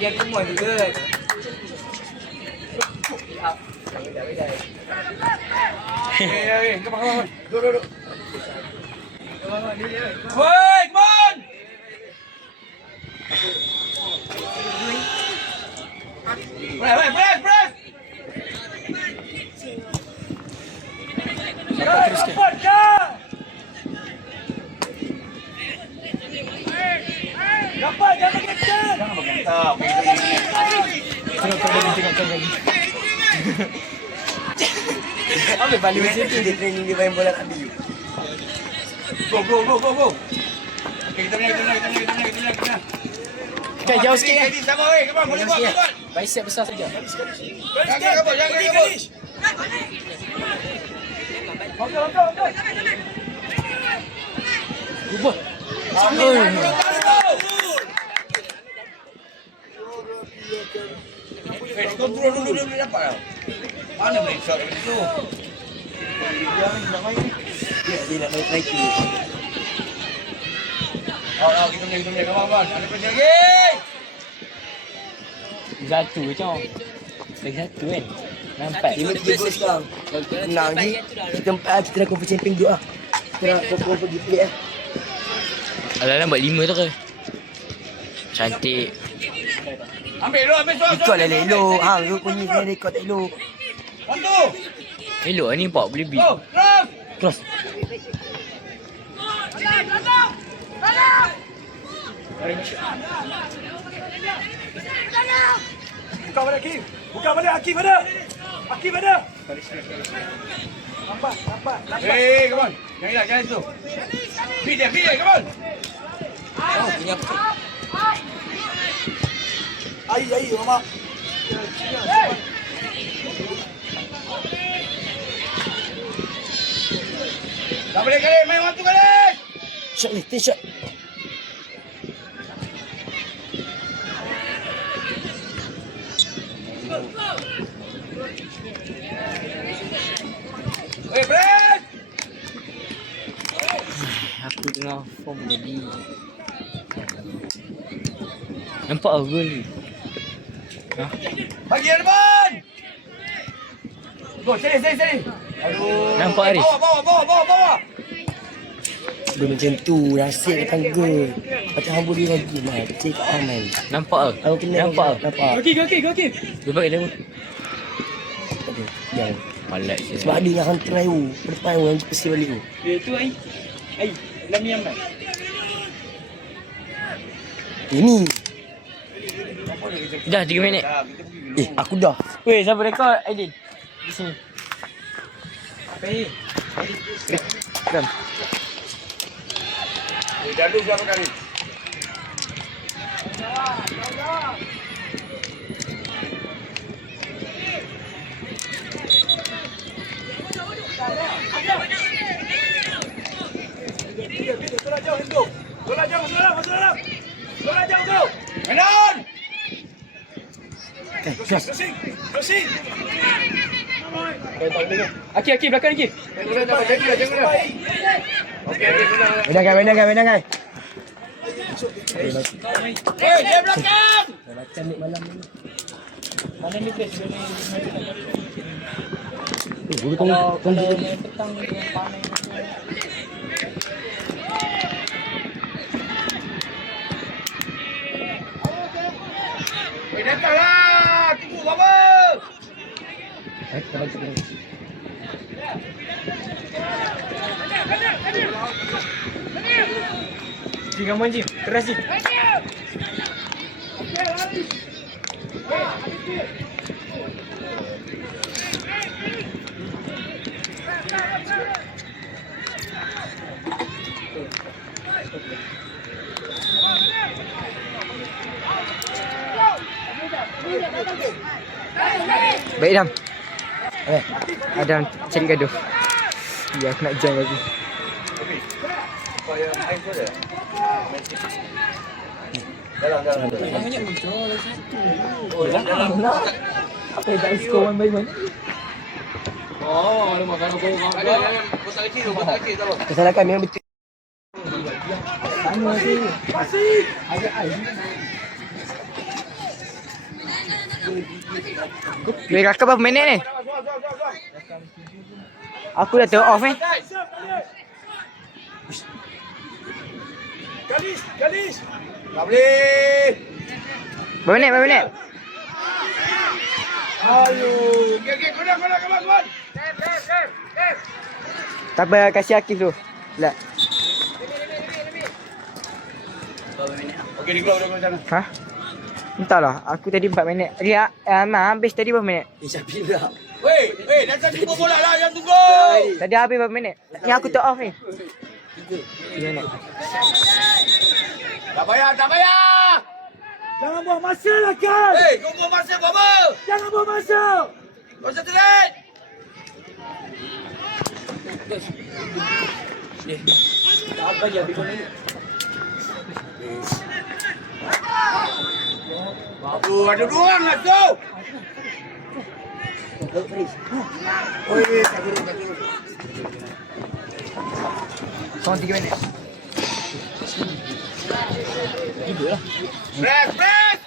Dia semua juga. Come on. Duduk. Woi, come on. Press. Dapat, jangan kencang. Jangan bergentar. Tengok. Apa balik macam tu dia training dia main bola tadi. Go. Okey, kita punya. Okay, jauh sikit kan. Sama weh, come on, boleh buat. Bicep besar saja. Jangan kabur. Okey. Ubah. Kontrol dulu dapat tau. Mana boleh shot macam tu? Dia nak main lagi. Kita punya kawan. Ada pressure lagi. Satu macam. Lagi satu kan. Nampak. Lima 3 gol sekarang. Menang ni. Kita empat kita nak conference champion duduk lah. Kita nak conference pergi play lah. Alah buat 5 tu ke? Cantik. Ambil suara. Rekod lah elok. Hang you bunyi saya rekod tak elok. Bantu. Elok lah ni Pak boleh beat. Go, Cross. Buka balik Akif ada. Nampak. Hey, come on. Jangan tu. Beat dia, come on. Ayo, mama. Dah boleh kali, main waktu kali. Shot ni, shot. Hey, Brad. Aku tengah form jadi. Nampak lah gol ni. Bagi depan. Go, sini. Aduh. Nampak Aris? Bawa. Dia macam tu, nasib datang gol. Macam hang boleh lagi lah. Cik kat Aman. Nampak lah. Aku kena Nampak. Okey. Dia pakai dia. Okey, jangan. Malat je. Sebab ada yang hang try tu. Depan tu yang pasti balik tu. Dia tu ai. Lam yang mai. Ini. Dah 3 minit. Aku dah. Weh, siapa rekod? Aidin. Di sini. Ram. Jalu berapa kali? Bola jauh, masuk dalam. Bola jauh. Menon. Crossing. Aki belakang Aki. Jangan. Okey. Menang kai. Dia belakang. Macam ni malam ni. Mana ni place dia ni. Bulu Kalau petang dengan panas. Datanglah. Tunggu apa? Jika manjim, keras je. Baik Dam. Adam cari gaduh. Ya, aku nak join lagi. Supaya main tu ada. Dalam. Banyak muncul lagi. Oh, dalam. Apa yang tak skor 1 by 1? Oh, alamak kalau kau Ada kotak kecil tu, tak apa. Kesalahan memang betul. Sama tu. Agak ai. Weh, kakak berapa minit ni? Aku dah tengok off ni. Galis. Tak boleh. Berapa minit? Ayo. Okey, kau. Tak apa, kasih Akif tu. Lah. Okey, di keluar sana. Ha? Entahlah, aku tadi 4 minit. Dia habis tadi berapa minit? Siapa dah? Weh, datang jumpa bola lah, jangan tunggu. Tadi habis berapa minit? Ni aku tak off ni. 3 minit. Tak payah. Jangan buang masa lah kan. Kau buang masa kau apa? Jangan buang masa. Concentrate. Apa je habis ni? Ada dua orang lah tu. Tak turun. Sama 3 minit. Press.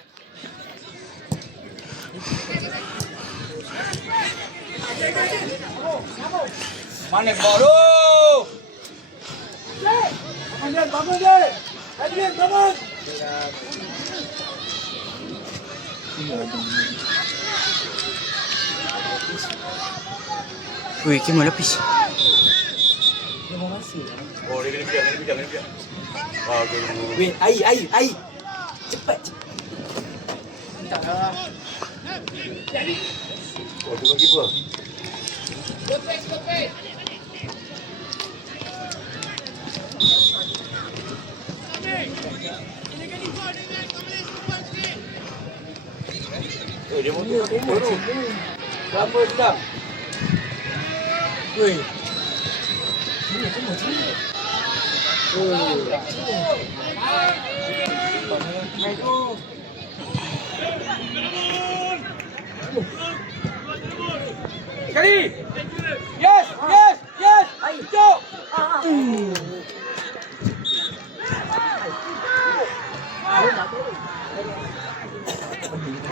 Mana baru? Bangun dia. Adrian, bangun. Weh, kemana lapis? Oh, dia kena bijak. Okey. Weh, air. Cepat. Oh, tukang keeper. Dia motor baru. Lama sedap. Weh. Sekali. Yes. Jom.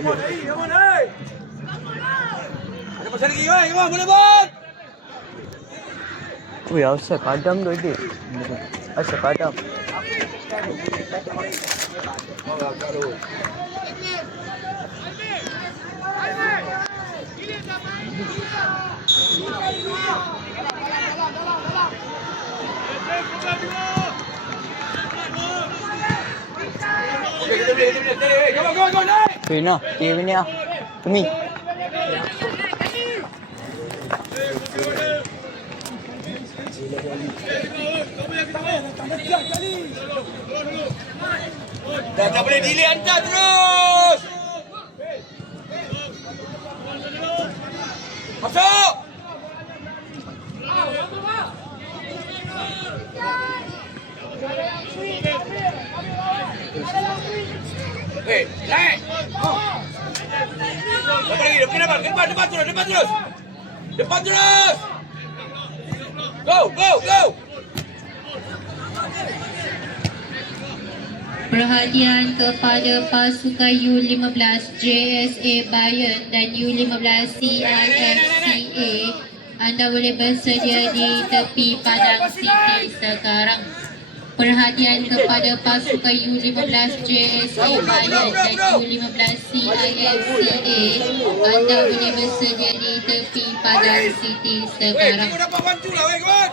Come on, hey. Ada pasal lagi, come on, boleh buat. Weh, asal padam tu dia. Asal padam. Okey, kita boleh. Come on, naik. Weh, nah. 3 minit lah. Kami. Dah tak boleh delay, hantar terus. Masuk. Naik. Lepas lagi, depan terus. Depan terus. Go. Perhatian kepada pasukan U15 JSA Bayern dan U15 CIFCA. Anda boleh bersedia di tepi padang City sekarang. Perhatian kepada pasukan U15 JSA Bayern dan U15 CIFCA. Anda boleh bersedia di tepi padang City sekarang. Kau dapat bantu lah, kawan.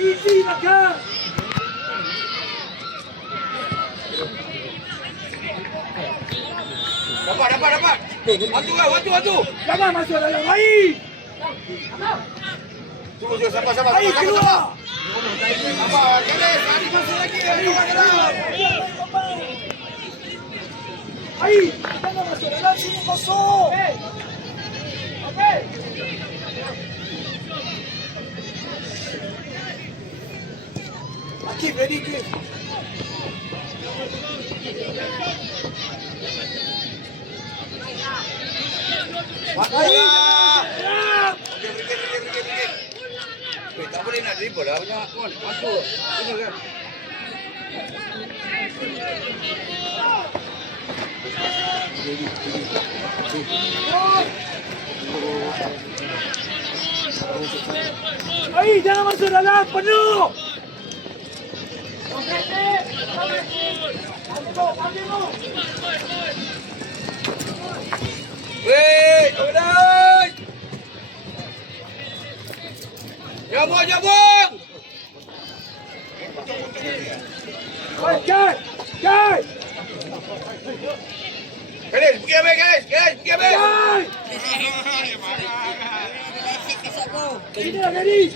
Easy makan. Dapat. Bantu. Jangan masuk dalam air. Tunggu, sabar. Air keluar. Sabar, Galis. Nanti masuk lagi. Keluar dalam. Air. Jangan masuk dalam sini kosong. Okey. Akif, ready, Akif. Bola. Tak boleh nak dribble lah banyak kon. Masuk. Betul kan? Ai, jangan masuk dalam penuh. Weh, Odai. Jabung, jabung. Kat. Kat. Guys, pergi habis guys. Guys, pergi habis. Sini lah gadis.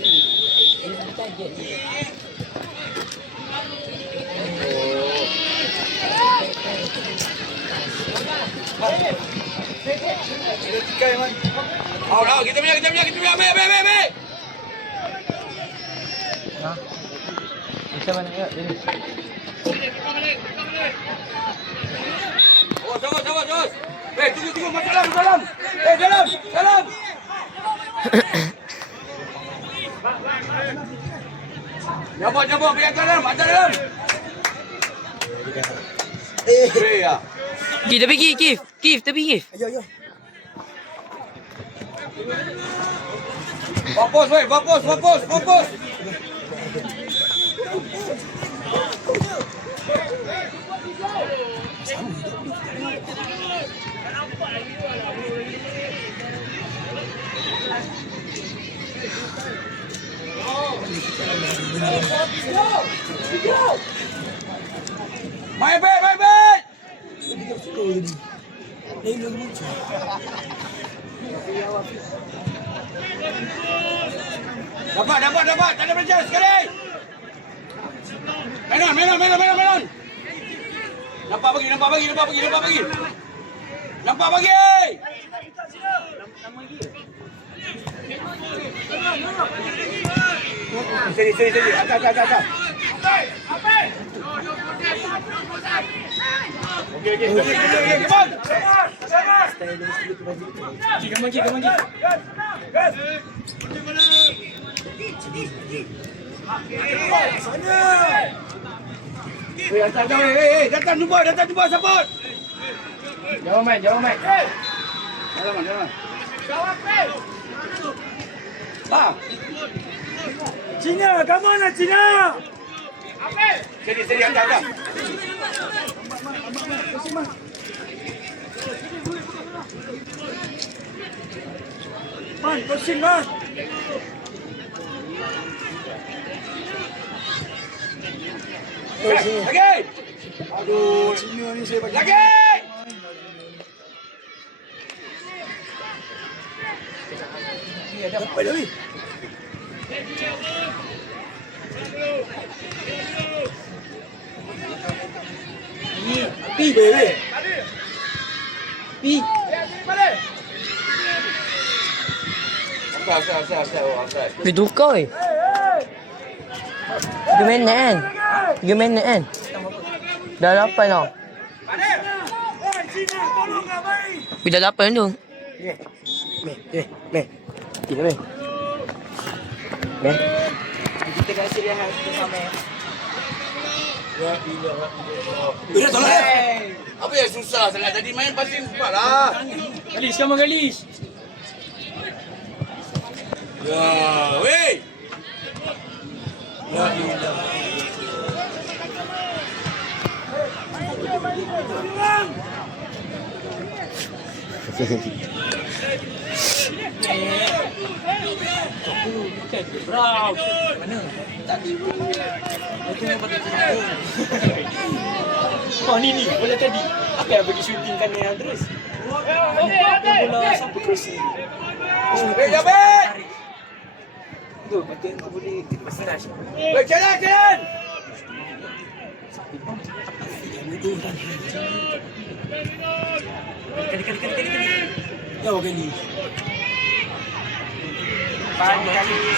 Out, kita punya, ambil. Ha? Macam mana? Yuk, ini. Terus. Tunggu, masuk dalam. Dalam. Jabut, pergi atas dalam. Ya. Kif, tepi Kif. Kif, tepi Kif. Ayo. Fokus. Main bet. Dapat. Tak ada berjalan sekali. Menon. Nampak bagi. Sini. Atas. Okey. Kebon. Come on. Datang jumpa support. Jauh main. Jalan. Cina, come on lah Cina. Sini atas. Man, pusing man. Lagi. Aduh, Cina ni saya bagi. Lagi. Dapat dah weh. Pi bebe. Pi. Asal. Dia tukar weh. 3 minit kan? Dah 8 tau. Cina, tolong lah baik. Dah 8 tu. Meh. Kita meh. Kita kasi dia sama. Dah tolong. Apa yang susah sangat tadi main pasti cepatlah. Galis. Ya, weh. Oh ni bola tadi. Apa yang bagi shooting kan yang terus? Bola sampai kerusi. Jabet. Tu betul tu boleh berserah. Jalan. Ya gani.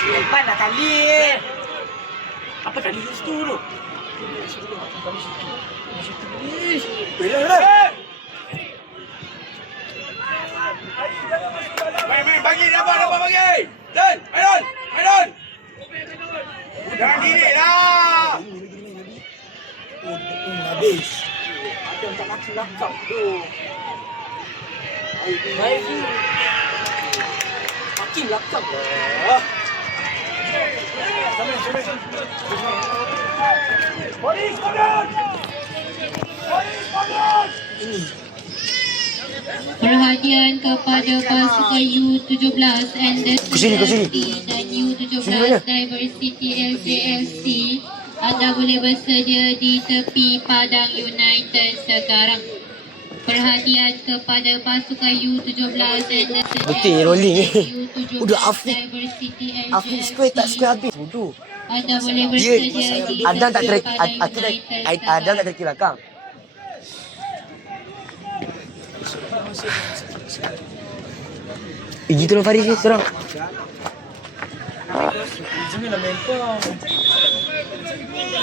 Depan dah kali. Apa kali situ tu? Belah. Main, bagi, dapat bagi. Dan, main. Jangan diri lah. Habis. Ada yang tak nak lakap tu. Baik tu. Makin lakap lah. Polis, kanan. Perhatian kepada pasukan U17 Anderson LT dan U17 Diversity LJFC. Anda boleh bersedia di tepi Padang United sekarang. Perhatian kepada pasukan U17 Anderson Betul rolling ni. U17 Udah Afiq Diversity square tak LJFC. square habis. Bodoh. Anda boleh Dia bersedia di Adam tak tepi track Padang Adam United tak track belakang. Gitu lah Faris ni serang. Janganlah main kau. Bisa.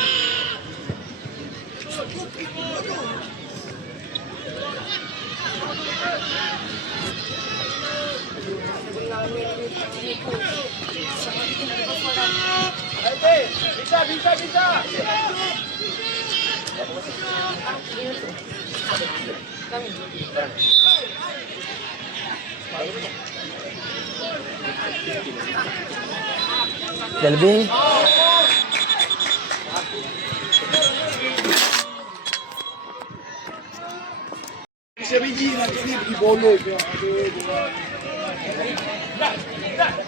Dah lebih.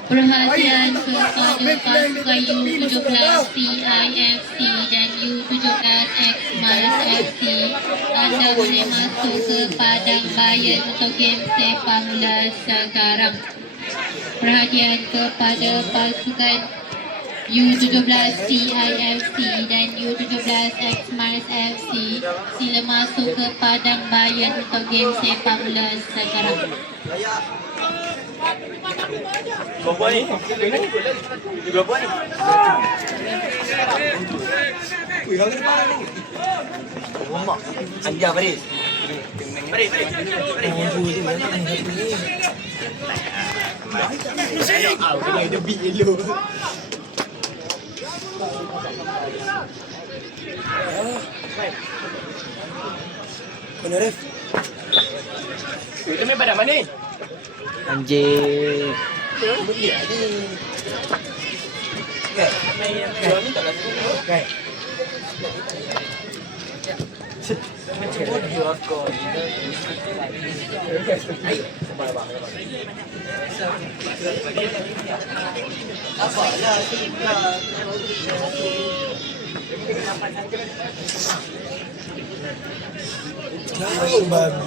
Perhatian kepada pasukan U17 CIFC dan U17 X-Mars FC. Anda boleh masuk ke Padang Bayan untuk game sepak bola sekarang. Perhatian kepada pasukan U17 CIFC dan U17 X-Mars FC. Sila masuk ke Padang Bayan untuk game sepak bola sekarang. Berapa ni? Berapa ni? Rumah. Anjar Faris. Faris. Dia beat yellow. Mana ref? Kita main pada mana ni? Anjing. Boleh ada. Kan? Jual ni tak lah. Kan? Macam bodoh aku. Apalah Jangan babi.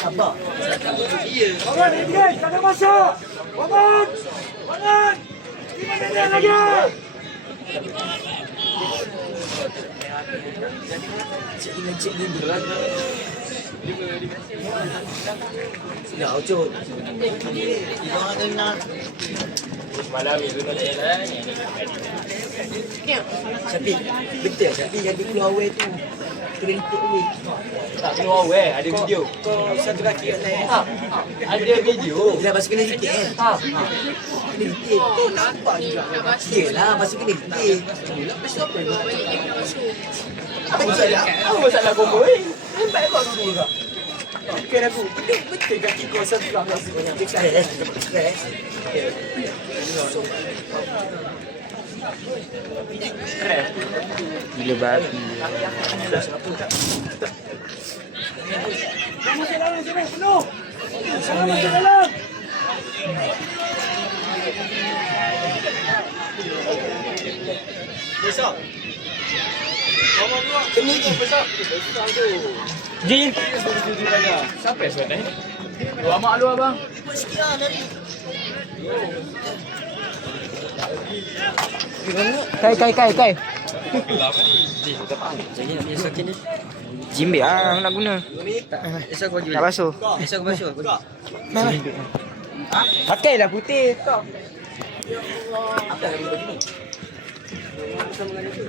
Sabar. Bangun, tak ada masuk. Bangun. 5 minit lagi. Cik dulu lah. Sudah, Ucuk. Ibu tengah. Malam itu nak jalan. Syafiq, betul Syafiq yang dia keluar awal tu. Terentik awal. Tak keluar ada video. Kau satu kaki kat saya. Ada video. Yelah, pasal kena sikit kan? Kena sikit. Tu nampak juga. Yelah, pasal kena sikit. Apa masalah kau boy? Nampak kau tu juga. Bukan aku. Betul kaki kau sebelah kau sebenarnya. Stress. Gila babi. Masuk dalam sini, penuh. Masuk dalam. Besar. Mama keluar. Kena tu besar. Besar tu. Jin. Siapa yang sebenarnya? Luar mak lu abang. Kai. Jimbik ah nak guna. Tak basuh. Pakailah putih. Tak. sama dengan itu.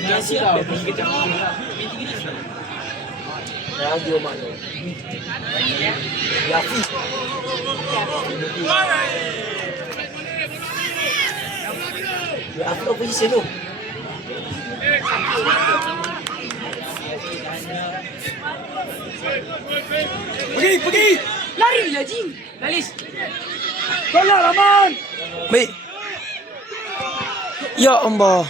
Biasa tau. Radio mak tu. Yafi. Yafi opposition tu. Pergi. Lari lah Jim. Lalis. Tolong Rahman. Baik. Ya Allah.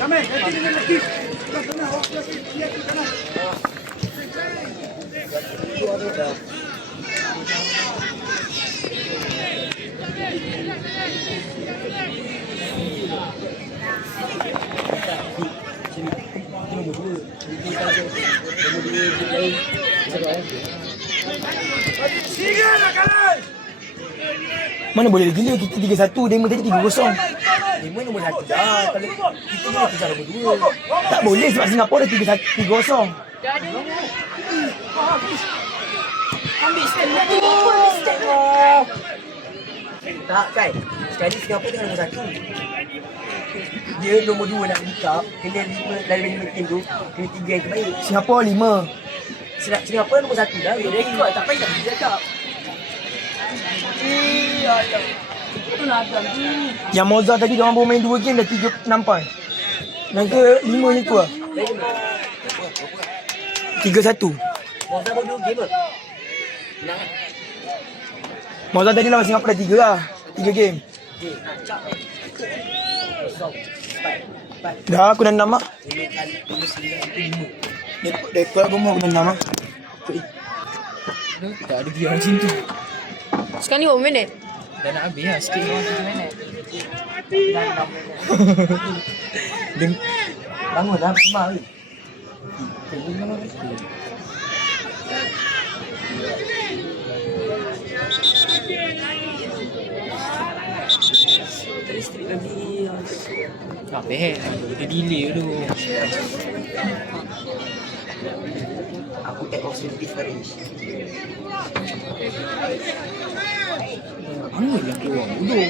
Samai, nanti dengan lagi. Sebelah sana, awak sebelah sini, dia ke kanan. Tiga nak kanan. Mana boleh gila kita 3-1, Demon tadi 3-0. Demon nombor 1 dah. Kalau kita nak kejar nombor 2. Tak boleh sebab Singapura dah 3-0. Ambil stand. Tak kan? Sekali Singapura tengah nombor 1. Dia nombor 2 nak recap. Kena 5 dari 5 tim tu. Kena 3 yang terbaik. Singapura 5. Singapura nombor 1 dah. Dia rekod tak payah nak cakap. Yang Mozart tadi diorang baru main 2 game dah 36 point. Yang ke 5 je tu lah. 3-1. Mozart baru 2 game ke? Menang. Mozart tadi lawan Singapura 3 lah. 3 game. Dah aku dah 6 lah. Dekor aku mau aku dah 6 lah. Tak ada biar macam tu. Sekarang ni berapa minit? Dah nak habis lah. Sikit orang 7 minit. Bangun lah, Mak. Listrik lagi. Apa dia delay dulu. Aku add positive courage. Mana yang keluar bodoh.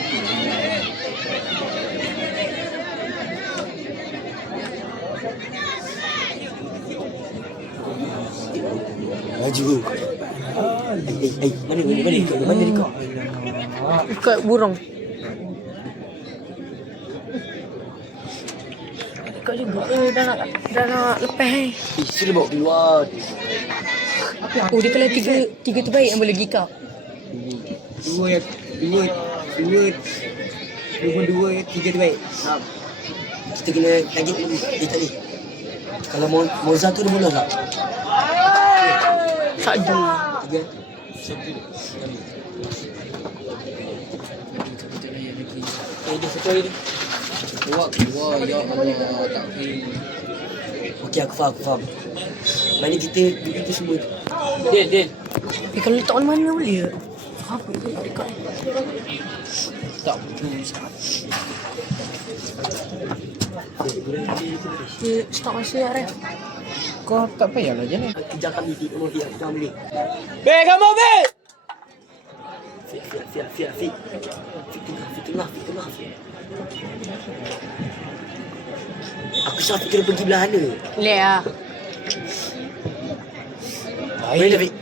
Laju. Mana kau? Ikut burung. Ikut juga. Dah nak lepas ni. Sudah bawa keluar. Oh, dia kalau tiga terbaik yang boleh pergi kau. Dua, tiga terbaik. Kita kena target dia tadi. Kalau Mozart tu dia bolos tak? Tak ada. Tiga. Dia satu lagi ni. Keluar, ya Allah, tak boleh. Okey, aku faham. Mana kita begitu semua. Din. Tapi kalau letak mana boleh tak? Apa tu tak dekat? Tak boleh. Dia start masa Arif. Kau tak payahlah jalan. Kejar kami di rumah dia. Kita ambil. Bek, kamu bek! Fik tengah. Aku syarat kena pergi belah mana. Lek lah. Boleh tak, Fik?